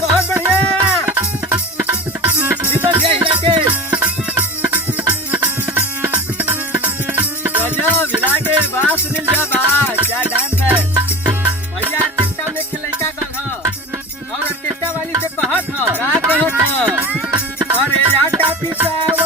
बहुत बढ़िया दीपक भैया हिला के गजब हिला के बात सुनिल जा बा क्या डांस है भैया ऑर्केस्ट्रा में के लड़का गल ह और ऑर्केस्ट्रा वाली से कहत ह का कहत ह अरे आटा पिसावा